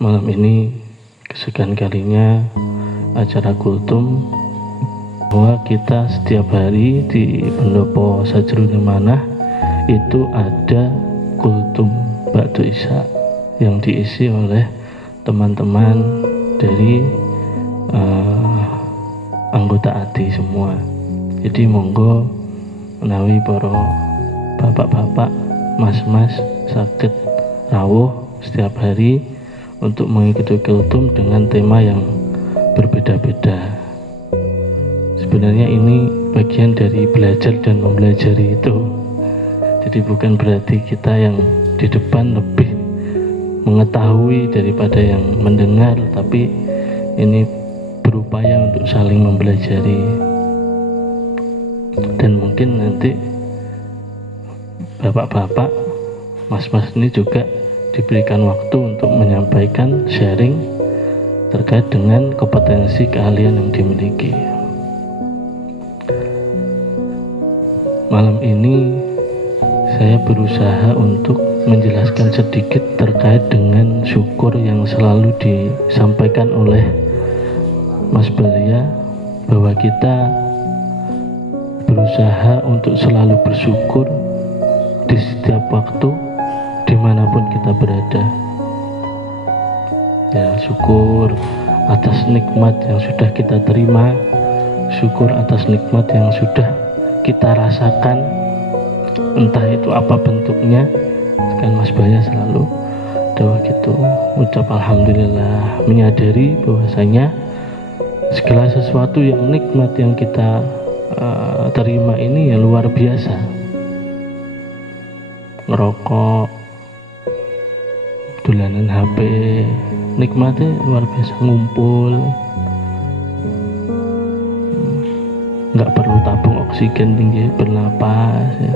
Malam ini kesekian kalinya acara kultum, bahwa kita setiap hari di Pendopo Sajrone Manah itu ada kultum Ba'du Isya yang diisi oleh teman-teman dari anggota ADI semua. Jadi monggo menawi para bapak-bapak, mas-mas sakit rawuh setiap hari untuk mengikuti kultum dengan tema yang berbeda-beda. Sebenarnya ini bagian dari belajar dan mempelajari itu. Jadi bukan berarti kita yang di depan lebih mengetahui daripada yang mendengar, tapi ini berupaya untuk saling mempelajari. Dan mungkin nanti bapak-bapak, mas-mas ini juga diberikan waktu untuk menyampaikan sharing terkait dengan kompetensi keahlian yang dimiliki. Malam ini saya berusaha untuk menjelaskan sedikit terkait dengan syukur yang selalu disampaikan oleh Mas Baria, bahwa kita berusaha untuk selalu bersyukur di setiap waktu dimanapun kita berada. Ya, syukur atas nikmat yang sudah kita terima, syukur atas nikmat yang sudah kita rasakan, entah itu apa bentuknya. Kan Mas Baya selalu doa gitu, ucap alhamdulillah, menyadari bahwasanya segala sesuatu yang nikmat yang kita terima ini ya luar biasa. Ngerokok, dolanan HP, nikmatnya luar biasa. Ngumpul, nggak perlu tabung oksigen tinggi bernapas ya.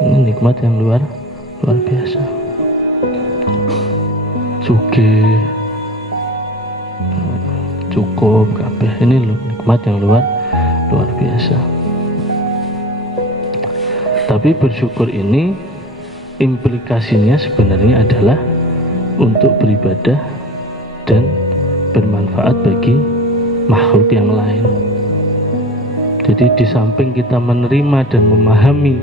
Ini nikmat yang luar biasa. Sugih, cukup kabeh, ini loh nikmat yang luar biasa. Tapi bersyukur ini implikasinya sebenarnya adalah untuk beribadah dan bermanfaat bagi makhluk yang lain. Jadi di samping kita menerima dan memahami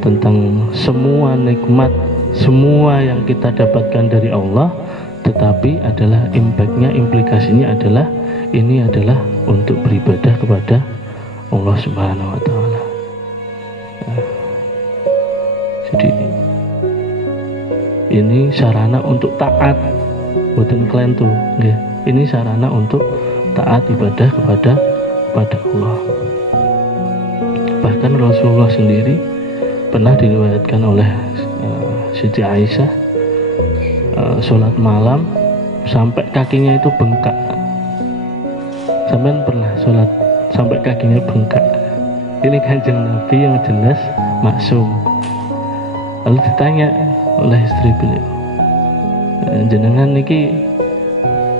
tentang semua nikmat, semua yang kita dapatkan dari Allah, tetapi adalah impactnya, implikasinya adalah ini adalah untuk beribadah kepada Allah Subhanahu wa Ta'ala. Jadi ini sarana untuk taat, bukan kalian tuh, ini sarana untuk taat ibadah kepada Allah. Bahkan Rasulullah sendiri pernah diriwayatkan oleh Siti Aisyah, sholat malam sampai kakinya itu bengkak. Sampean pernah sholat sampai kakinya bengkak? Ini Kanjeng Nabi yang jelas maksum. Lalu ditanya oleh istri beliau, jenengan niki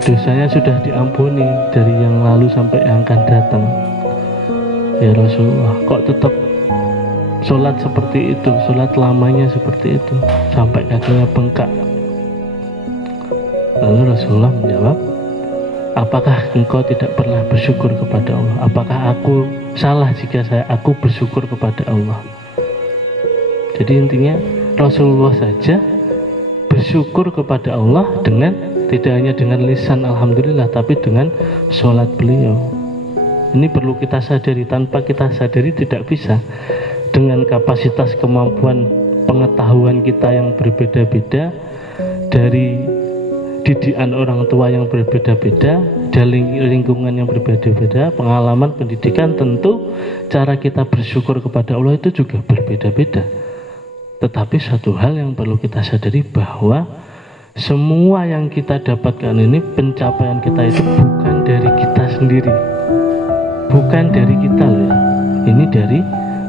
dosanya sudah diampuni dari yang lalu sampai yang akan datang. Ya Rasulullah, kok tetap sholat seperti itu, sholat lamanya seperti itu sampai kakinya bengkak? Lalu Rasulullah menjawab, apakah engkau tidak pernah bersyukur kepada Allah? Apakah aku salah jika aku bersyukur kepada Allah? Jadi intinya Rasulullah saja bersyukur kepada Allah dengan tidak hanya dengan lisan alhamdulillah, tapi dengan sholat beliau. Ini perlu kita sadari, tanpa kita sadari tidak bisa. Dengan kapasitas kemampuan pengetahuan kita yang berbeda-beda, dari didikan orang tua yang berbeda-beda, dari lingkungan yang berbeda-beda, pengalaman pendidikan, tentu cara kita bersyukur kepada Allah itu juga berbeda-beda. Tetapi satu hal yang perlu kita sadari, bahwa semua yang kita dapatkan ini, pencapaian kita itu bukan dari kita sendiri, bukan dari kita loh ya. Ini dari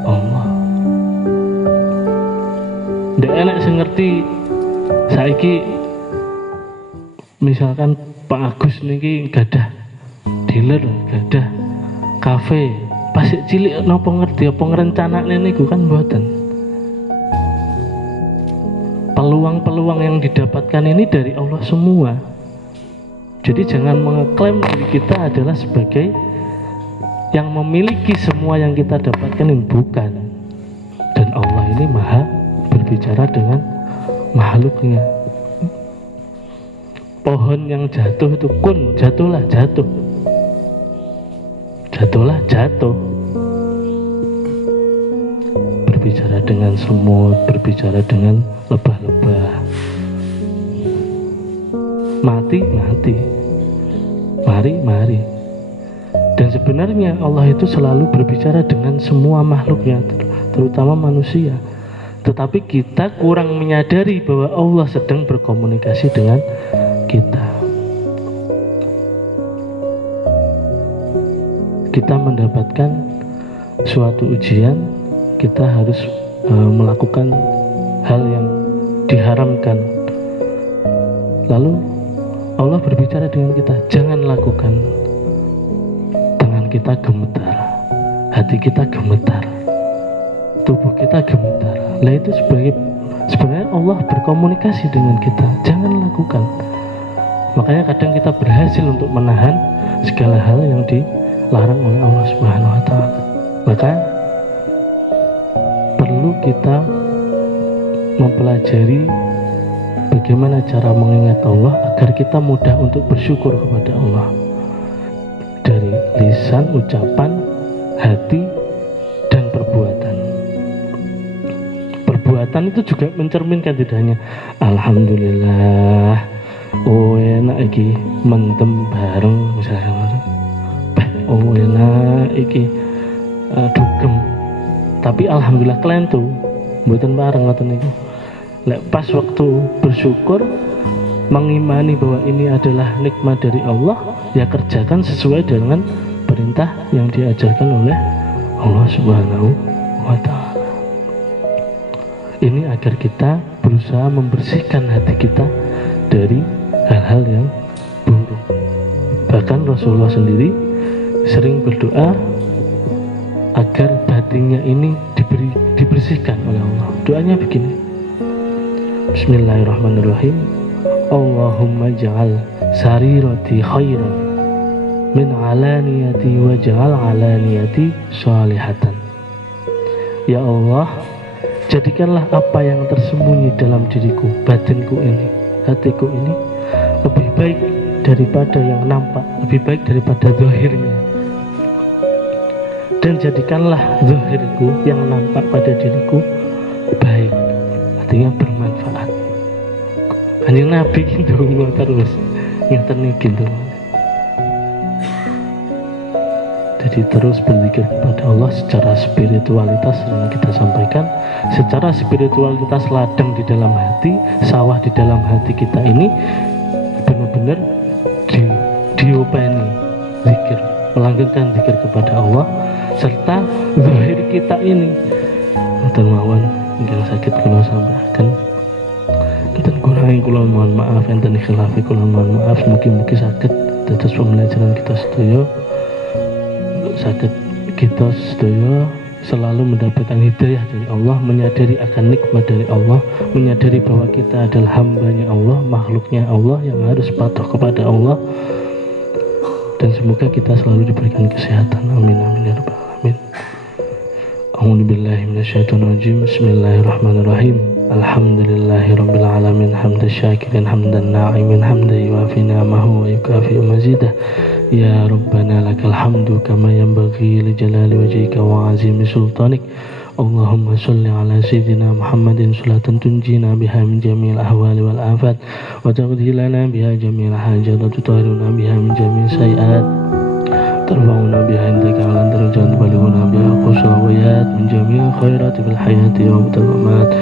Allah. Ndak enak sing ngerti saiki misalkan Pak Agus niki gadah dealer, gadah kafe, pasik cilik napa ngerti apa ngrencanakne niku kan mboten. peluang-peluang yang didapatkan ini dari Allah semua. Jadi jangan mengeklaim diri kita adalah sebagai yang memiliki semua yang kita dapatkan, yang bukan. Dan Allah ini maha berbicara dengan makhluknya. Pohon yang jatuh itu kun, jatuhlah jatuh, jatuhlah jatuh. Berbicara dengan semut, berbicara dengan lebah-lebah, mati, mati, mari, mari. Dan sebenarnya Allah itu selalu berbicara dengan semua makhluknya, terutama manusia. Tetapi kita kurang menyadari bahwa Allah sedang berkomunikasi dengan kita. Kita mendapatkan suatu ujian, kita harus melakukan hal yang diharamkan. Lalu Allah berbicara dengan kita, jangan lakukan. Tangan kita gemetar, hati kita gemetar, tubuh kita gemetar. Nah itu sebenarnya Allah berkomunikasi dengan kita, jangan lakukan. Makanya kadang kita berhasil untuk menahan segala hal yang dilarang oleh Allah Subhanahu wa Ta'ala. Maka perlu kita mempelajari bagaimana cara mengingat Allah agar kita mudah untuk bersyukur kepada Allah. Dari lisan, ucapan, hati, dan perbuatan. Perbuatan itu juga mencerminkan tidak hanya alhamdulillah, oh enak iki mentem bareng misalnya, oh enak iki dugem, tapi alhamdulillah kalian tuh mboten bareng ngoten niku. Lek pas waktu bersyukur, mengimani bahwa ini adalah nikmat dari Allah, ya kerjakan sesuai dengan perintah yang diajarkan oleh Allah Subhanahu wa Ta'ala. Ini agar kita berusaha membersihkan hati kita dari hal-hal yang buruk. Bahkan Rasulullah sendiri sering berdoa agar batinnya ini dibersihkan oleh Allah. Doanya begini, Bismillahirrahmanirrahim. Allahumma ja'al sarirati khairan min alaniyati wa ja'al alaniyati salihatan. Ya Allah, jadikanlah apa yang tersembunyi dalam diriku, batinku ini, hatiku ini lebih baik daripada yang nampak, lebih baik daripada zahirnya. Dan jadikanlah zahirku yang nampak pada diriku baik, artinya bermanfaat. Kanjeng Nabi gitu terus ngeten gitu. Jadi terus berzikir kepada Allah secara spiritualitas yang kita sampaikan. Secara spiritualitas ladang di dalam hati, sawah di dalam hati kita ini benar-benar diopeni zikir, melanggengkan zikir kepada Allah, serta zahir kita ini ngeten mawon ingkang sakit kula sampaikan. Enten kurangi kula mohon maaf, enten khilafi kula mohon maaf. Mugi-mugi saged dados pembelajaran kita sedaya, saged kita sedaya selalu mendapatkan hidayah dari Allah, menyadari akan nikmat dari Allah, menyadari bahwa kita adalah hambanya Allah, makhluknya Allah yang harus patuh kepada Allah. Dan semoga kita selalu diberikan kesehatan. Amin amin ya rabbal alamin. A'udzubillahi minasyaitonirrajim. Bismillahirrahmanirrahim. Alhamdulillahirabbil alamin, hamdan syakirin hamdan na'imin, hamdan yuwafi ni'amahu wa yukafi mazidah. Ya Rabbana lakal hamdu kama yanbaghi li jalali wajhika wa azimi sultanik. Allahumma salli ala sayyidina Muhammadin salatan tunjina biha min jami'il ahwali wal afat wa taqdi lana biha jami'il hajat wa tutahhiruna biha min jami'is sayiat tarfa'una biha indaka ala darajat balighuna biha khusawiyat min jami'il khairati fil hayati wa fil mamat.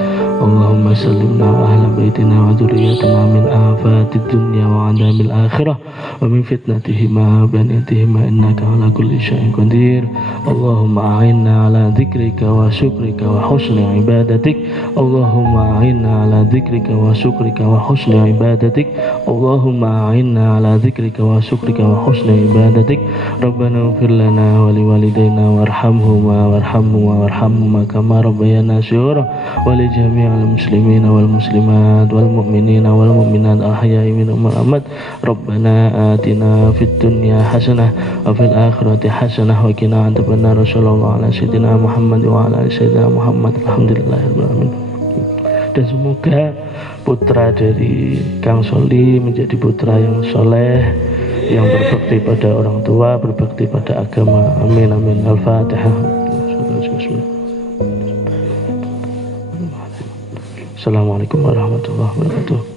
Allahumma sallimna wa ahla baitina wa dhurriyyatina min afatid dunya wa adabil akhirah wa min fitnatihima wa banatihima innaka ala kulli syai'in qadir. Allahumma a'inna ala dzikrika wa syukrika wa husni ibadatik. Allahumma a'inna ala dzikrika wa syukrika wa husni ibadatik. Allahumma a'inna ala dzikrika wa syukrika wa husni ibadatik. Rabbana ighfir lana wa liwalidayna warhamhuma kama rabbayana shighra wa li jami'i على المسلمين والمسلمات والمؤمنين والمؤمنات الأحياء منهم والأموات ربنا آتنا في الدنيا حسنة وفي الآخرة حسنة وقنا عذاب النار صلى الله على سيدنا Muhammad wa ala sayyidina Muhammad alhamdulillahirabbil. Dan semoga putra dari Kang Soli menjadi putra yang soleh, yang berbakti pada orang tua, berbakti pada agama. Amin amin. Al-Fatihah. Assalamualaikum warahmatullahi wabarakatuh.